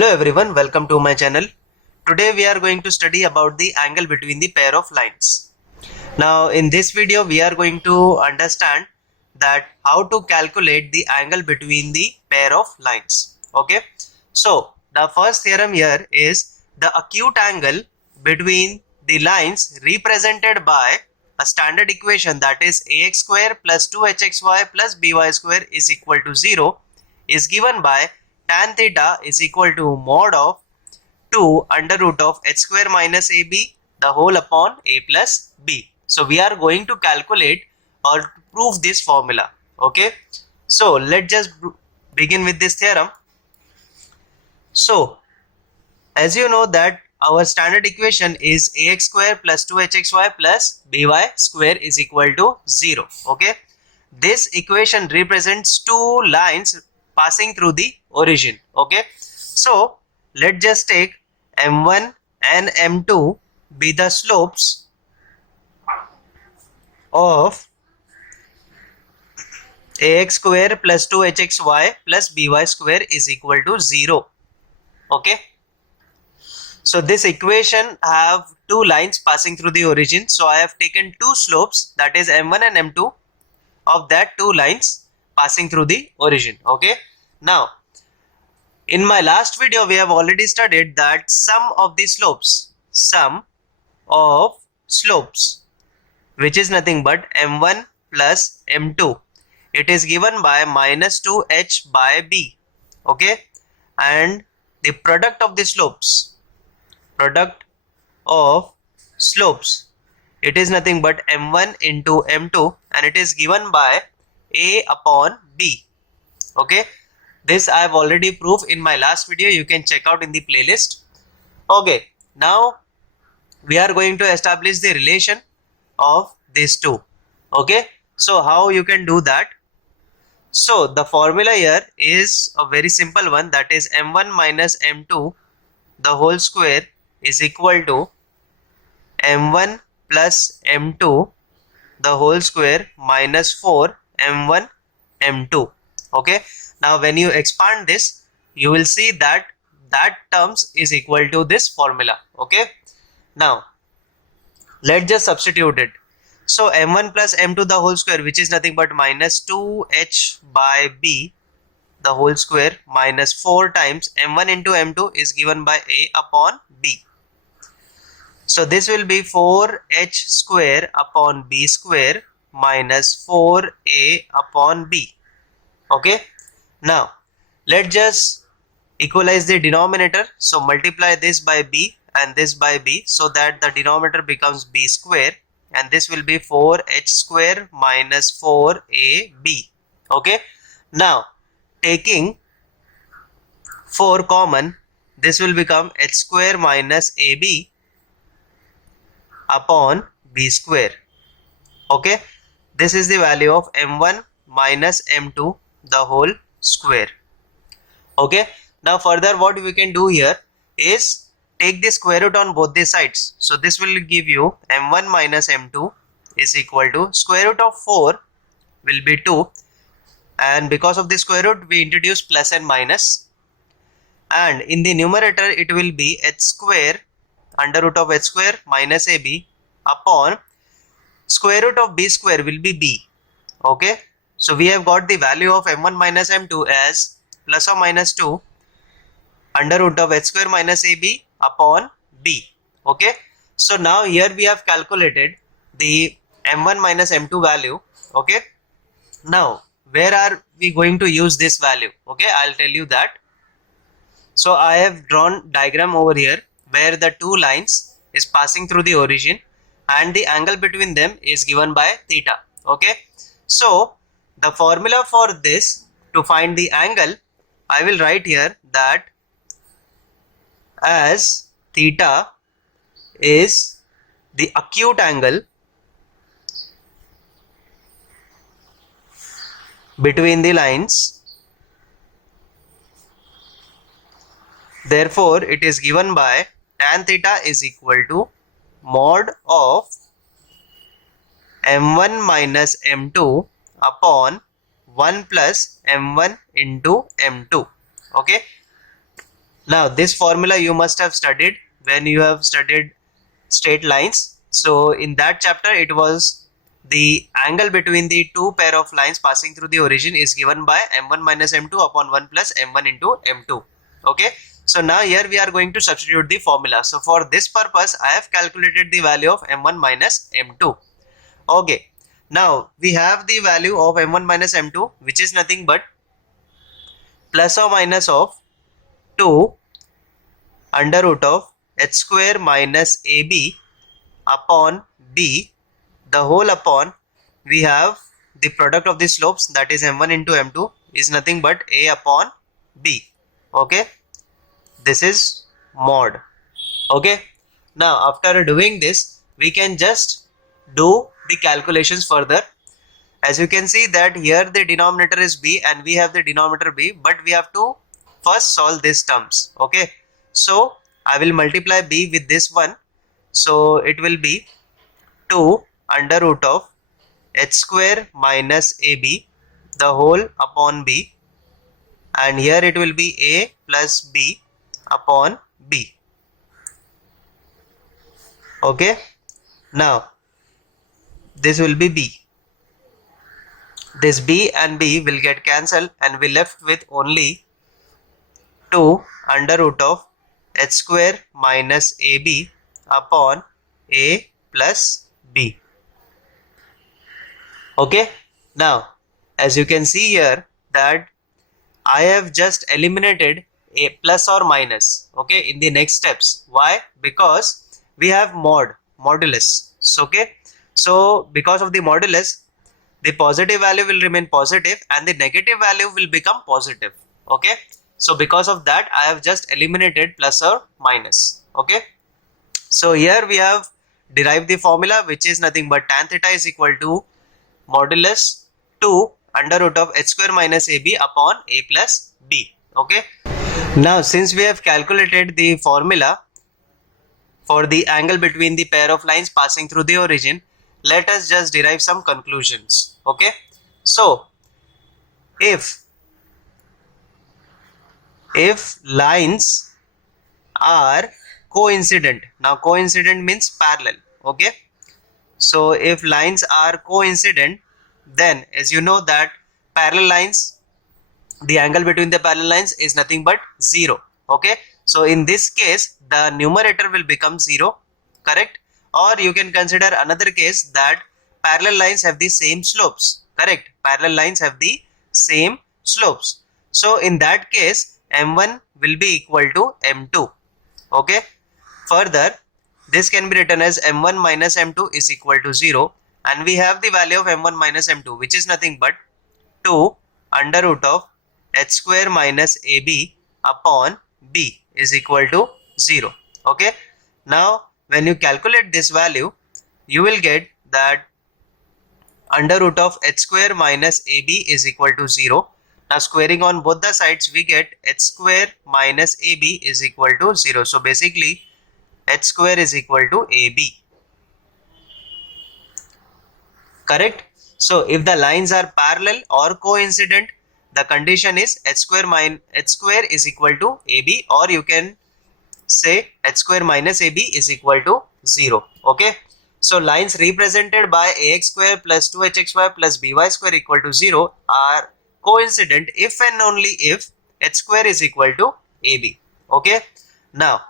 Hello everyone, welcome to my channel. Today we are going to study about the angle between the pair of lines. Now in this video we are going to understand that how to calculate the angle between the pair of lines. Okay, so the first theorem here is the acute angle between the lines represented by a standard equation, that is ax square plus 2hxy plus by square is equal to 0, is given by tan theta is equal to mod of 2 under root of h square minus ab the whole upon a plus b. So we are going to calculate or to prove this formula. Okay, so let's just begin with this theorem. So as you know that our standard equation is ax square plus 2hxy plus by square is equal to 0. Okay, this equation represents two lines passing through the origin. Okay, so let's just take m1 and m2 be the slopes of ax square plus 2hxy plus by square is equal to 0. Okay, so this equation have two lines passing through the origin, so I have taken two slopes, that is m1 and m2 of that two lines passing through the origin. Okay, now in my last video we have already studied that sum of slopes which is nothing but m1 plus m2, it is given by minus 2h by b. Okay, and the product of slopes, it is nothing but m1 into m2 and it is given by a upon b. Okay, this I have already proved in my last video, you can check out in the playlist. Okay, now we are going to establish the relation of these two. Okay, so how you can do that? So the formula here is a very simple one, that is m1 minus m2 the whole square is equal to m1 plus m2 the whole square minus 4 m1 m2. Okay, now when you expand this you will see that terms is equal to this formula. Okay, now let's just substitute it. So m1 plus m2 the whole square, which is nothing but minus 2h by b the whole square minus 4 times m1 into m2 is given by a upon b. So this will be 4h square upon b square minus 4a upon b. Okay, now let's just equalize the denominator. So multiply this by b and this by b so that the denominator becomes b square, and this will be 4h square minus 4ab. Okay, now taking 4 common, this will become h square minus ab upon b square. Okay, this is the value of m1 minus m2 the whole square. Okay, now further what we can do here is take the square root on both the sides. So this will give you m1 minus m2 is equal to square root of 4 will be 2, and because of the square root we introduce plus and minus, and in the numerator it will be h square under root of h square minus ab upon square root of b square will be b. Okay, so we have got the value of m1 minus m2 as plus or minus 2 under root of h square minus ab upon b. Okay, so now here we have calculated the m1 minus m2 value. Okay, now where are we going to use this value? Okay, I'll tell you that. So I have drawn diagram over here where the two lines is passing through the origin and the angle between them is given by theta. Okay, so the formula for this to find the angle, I will write here that as theta is the acute angle between the lines, therefore it is given by tan theta is equal to mod of m1 minus m2 upon 1 plus m1 into m2. Okay, Now this formula you must have studied when you have studied straight lines. So in that chapter it was the angle between the two pair of lines passing through the origin is given by m1 minus m2 upon 1 plus m1 into m2. Okay, so now here we are going to substitute the formula. So for this purpose I have calculated the value of m1 minus m2. Okay, now we have the value of m1 minus m2, which is nothing but plus or minus of 2 under root of h square minus ab upon b, the whole upon we have the product of the slopes, that is m1 into m2 is nothing but a upon b. Okay, this is mod. Okay, now after doing this we can just do the calculations further. As you can see that here the denominator is b and we have the denominator b, but we have to first solve these terms. Okay, so I will multiply b with this one, so it will be 2 under root of h square minus ab, the whole upon b, and here it will be a plus b upon b. Okay, now this will be b. This b and b will get cancelled and we left with only 2 under root of h square minus ab upon a plus b. Okay, now as you can see here that I have just eliminated a plus or minus, okay, in the next steps. Why? Because we have modulus. So, okay, so because of the modulus, the positive value will remain positive and the negative value will become positive. Okay, so because of that I have just eliminated plus or minus. Okay, so here we have derived the formula, which is nothing but tan theta is equal to modulus 2 under root of h square minus ab upon a plus b. Okay, now since we have calculated the formula for the angle between the pair of lines passing through the origin, let us just derive some conclusions. Okay, so if lines are coincident, now coincident means parallel. Okay, so if lines are coincident, then as you know that parallel lines, the angle between the parallel lines is nothing but 0. Okay, so in this case the numerator will become 0, correct? Or you can consider another case that parallel lines have the same slopes, correct? Parallel lines have the same slopes. So in that case m1 will be equal to m2. Okay, further this can be written as m1 minus m2 is equal to 0, and we have the value of m1 minus m2, which is nothing but 2 under root of h square minus ab upon b is equal to 0. Okay, now when you calculate this value, you will get that under root of h square minus ab is equal to 0. Now squaring on both the sides, we get h square minus ab is equal to 0. So basically h square is equal to ab, correct? So if the lines are parallel or coincident, the condition is h square is equal to ab, or you can say h square minus ab is equal to 0. Okay, so lines represented by ax square plus 2hxy plus by square equal to 0 are coincident if and only if h square is equal to ab. Okay, now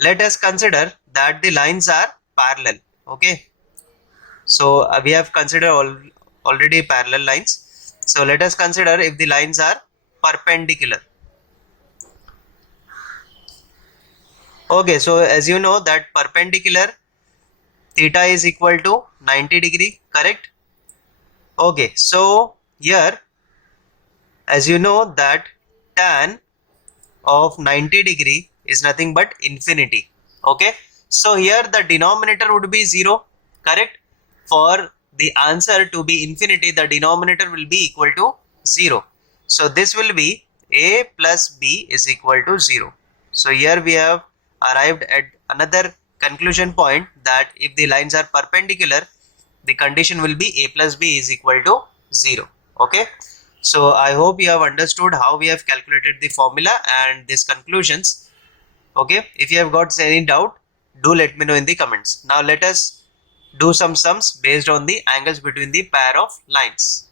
let us consider that the lines are parallel. Okay, so we have considered already parallel lines. So let us consider if the lines are perpendicular. Okay, so as you know that perpendicular theta is equal to 90 degree, correct? Okay, so here as you know that tan of 90 degree is nothing but infinity. Okay, so here the denominator would be 0, correct? For the answer to be infinity, the denominator will be equal to 0. So this will be a plus b is equal to 0. So here we have arrived at another conclusion point that if the lines are perpendicular, the condition will be a plus b is equal to 0. Okay, so I hope you have understood how we have calculated the formula and these conclusions. Okay, if you have got any doubt, do let me know in the comments. Now let us do some sums based on the angles between the pair of lines.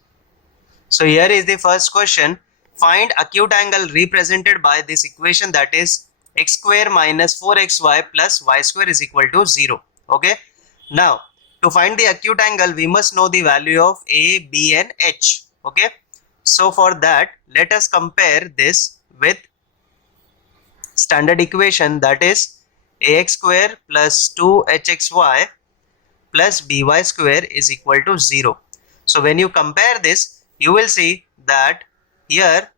So here is the first question. Find acute angle represented by this equation, that is x square minus 4xy plus y square is equal to 0. Okay. Now to find the acute angle, we must know the value of a, b and h. Okay. So for that, let us compare this with standard equation, that is ax square plus 2hxy plus by square is equal to 0. So when you compare this, you will see that here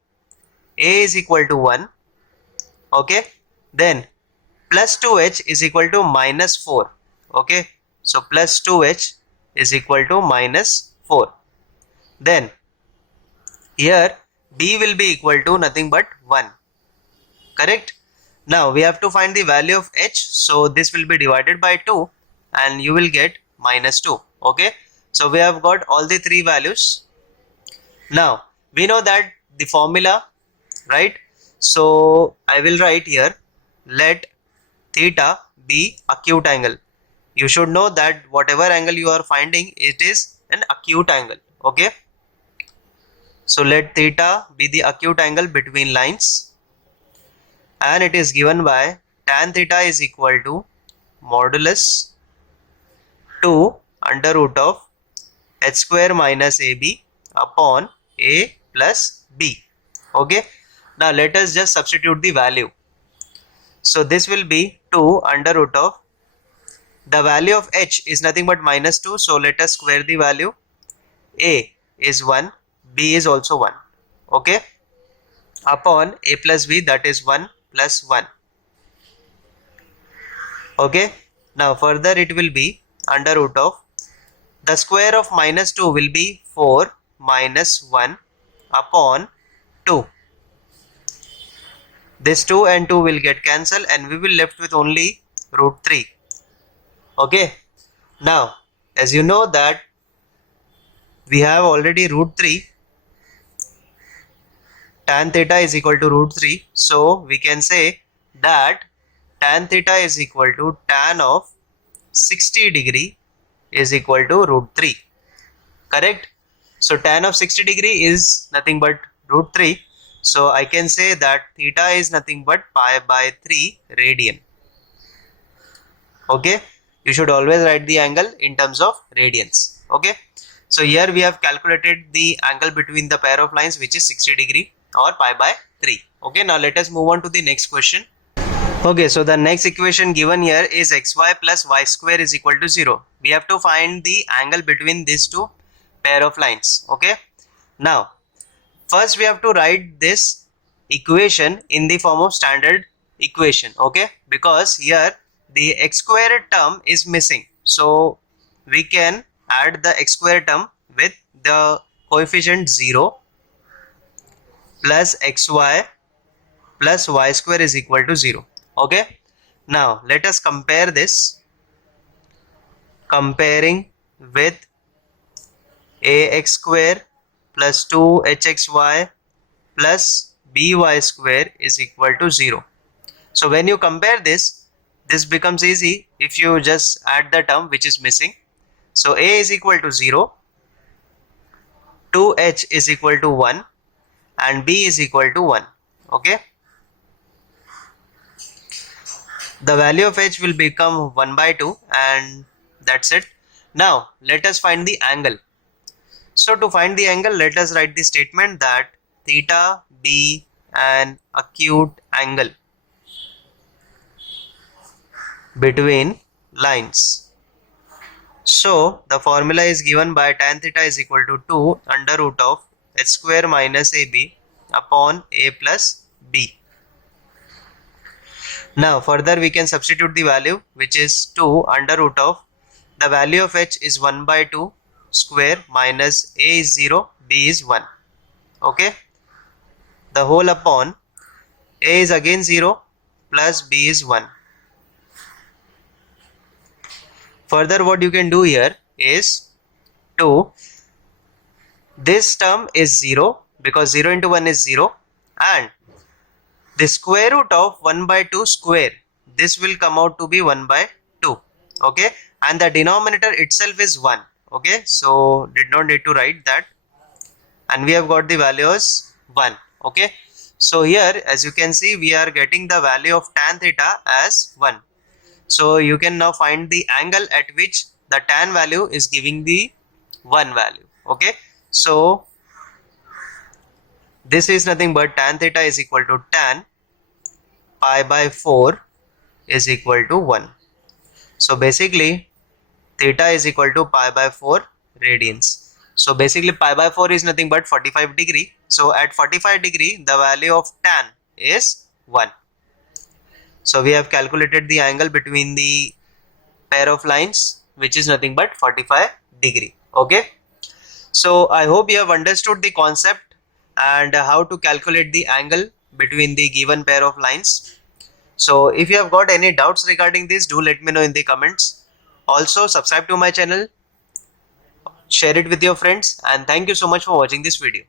a is equal to 1. Okay, then plus 2h is equal to minus 4. Okay, so plus 2h is equal to minus 4. Then here b will be equal to nothing but 1. Correct. Now we have to find the value of h, so this will be divided by 2 and you will get minus 2. Okay, so we have got all the three values. Now we know that the formula, right? So I will write here, let theta be acute angle. You should know that whatever angle you are finding, it is an acute angle. Okay, so let theta be the acute angle between lines, and it is given by tan theta is equal to modulus 2 under root of h square minus ab upon a plus b. Okay, now let us just substitute the value. So this will be 2 under root of, the value of h is nothing but minus 2, so let us square the value. A is 1, b is also 1. Okay, upon a plus b, that is 1 plus 1. Okay, now further it will be under root of, the square of minus 2 will be 4 minus 1 upon 2. This 2 and 2 will get cancelled and we will left with only root 3. Okay, now as you know that we have already root 3, tan theta is equal to root 3, so we can say that tan theta is equal to tan of 60 degree is equal to root 3. Correct. So tan of 60 degree is nothing but root 3, so I can say that theta is nothing but pi by 3 radian. Okay, you should always write the angle in terms of radians. Okay, so here we have calculated the angle between the pair of lines, which is 60 degree or pi by 3. Okay, now let us move on to the next question. Okay, so the next equation given here is xy plus y square is equal to 0. We have to find the angle between these two pair of lines. Okay, now first we have to write this equation in the form of standard equation. Okay, because here the x square term is missing, so we can add the x square term with the coefficient 0 plus xy plus y square is equal to 0. Okay, now let us compare this, comparing with ax square plus 2hxy plus by square is equal to 0. So when you compare this becomes easy if you just add the term which is missing. So a is equal to 0, 2h is equal to 1 and b is equal to 1. Okay, the value of h will become 1 by 2 and that's it. Now let us find the angle. So to find the angle, let us write the statement that theta be an acute angle between lines. So the formula is given by tan theta is equal to 2 under root of h square minus ab upon a plus b. Now further we can substitute the value, which is 2 under root of, the value of h is 1 by 2 square minus a is 0, b is 1. Okay, the whole upon a is again 0 plus b is 1. Further what you can do here is to, this term is 0 because 0 into 1 is 0 and the square root of 1 by 2 square, this will come out to be 1 by 2. Okay, and the denominator itself is 1. Okay, so did not need to write that, and we have got the value as 1. Okay, so here as you can see we are getting the value of tan theta as 1. So you can now find the angle at which the tan value is giving the 1 value. Okay, so this is nothing but tan theta is equal to tan pi by 4 is equal to 1. So basically theta is equal to pi by 4 radians. So basically pi by 4 is nothing but 45 degree. So at 45 degree the value of tan is 1. So we have calculated the angle between the pair of lines, which is nothing but 45 degree. Okay, so I hope you have understood the concept and how to calculate the angle between the given pair of lines. So if you have got any doubts regarding this, do let me know in the comments. Also subscribe to my channel, share it with your friends, and thank you so much for watching this video.